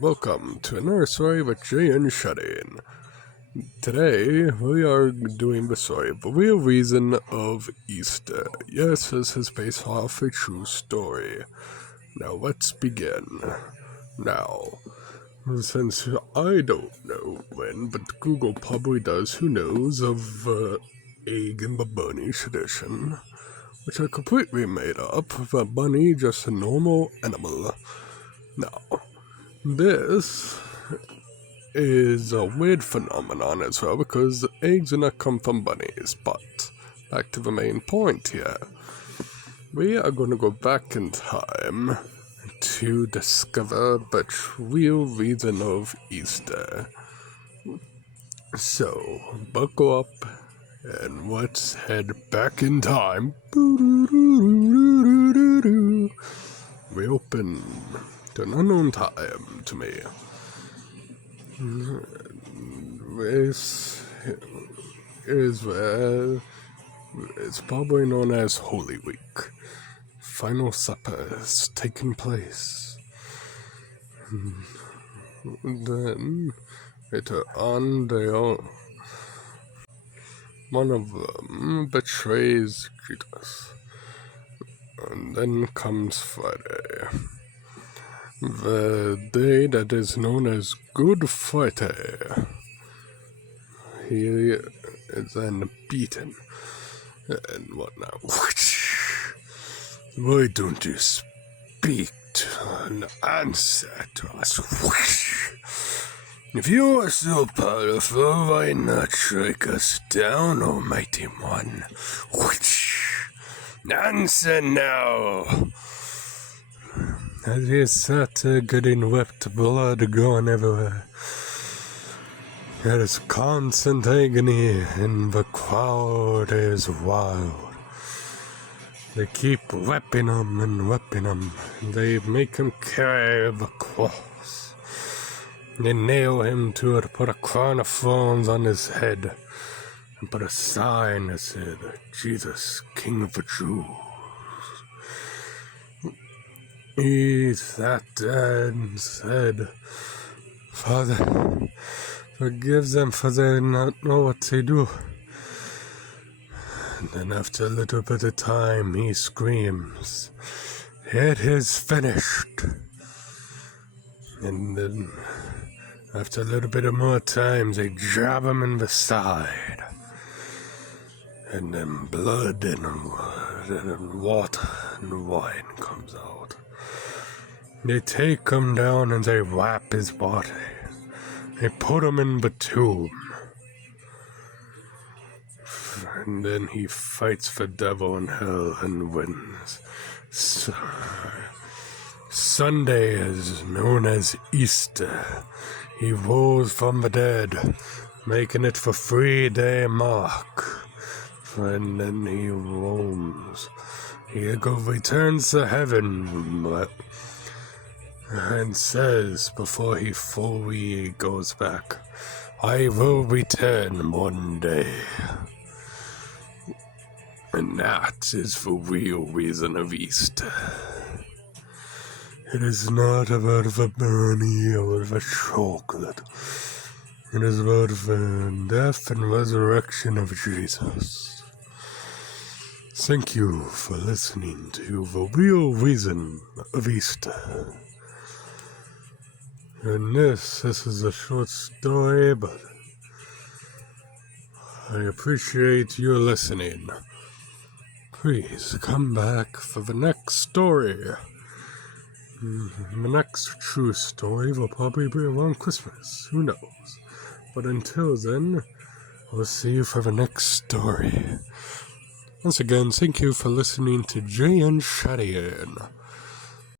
Welcome to another story with Jay and Shudin. Today we are doing the story The Real Reason of Easter. Yes, this is based off a true story. Now let's begin. Now, since I don't know when, but Google probably does, who knows, of egg and the bunny tradition, which I completely made up. The bunny just a normal animal. Now, this is a weird phenomenon as well because eggs do not come from bunnies, but back to the main point here. We are going to go back in time to discover the real reason of Easter. So, buckle up and let's head back in time. We open to an unknown time to me. This is where it's probably known as Holy Week. Final Supper is taking place. Then, later on, one of them betrays Jesus. And then comes Friday. The day that is known as Good Friday. He is then beaten and whatnot. Why don't you speak and answer to us? If you are so powerful, why not strike us down, Almighty One? Answer now! As he sat getting wept, blood going everywhere. There is constant agony, and the crowd is wild. They keep whipping him and whipping him. They make him carry the cross. They nail him to it, put a crown of thorns on his head, and put a sign that said, Jesus, King of the Jews. He sat there and said, Father, forgive them for they do not know what they do. And then after a little bit of time, he screams, it is finished. And then after a little bit of more time, they jab him in the side. And then blood and water and wine comes out. They take him down and they wrap his body. They put him in the tomb. And then he fights the devil in hell and wins. Sunday is known as Easter. He rose from the dead, making it the 3-day mark. And then he roams. He returns to heaven, and says before he fully goes back, I will return one day. And that is the real reason of Easter. It is not about the bunny or the chocolate. It is about the death and resurrection of Jesus. Thank you for listening to the real reason of Easter. And this is a short story, but I appreciate your listening. Please come back for the next story. The next true story will probably be around Christmas, who knows. But until then, I'll see you for the next story. Once again, thank you for listening to Jay and Shadian.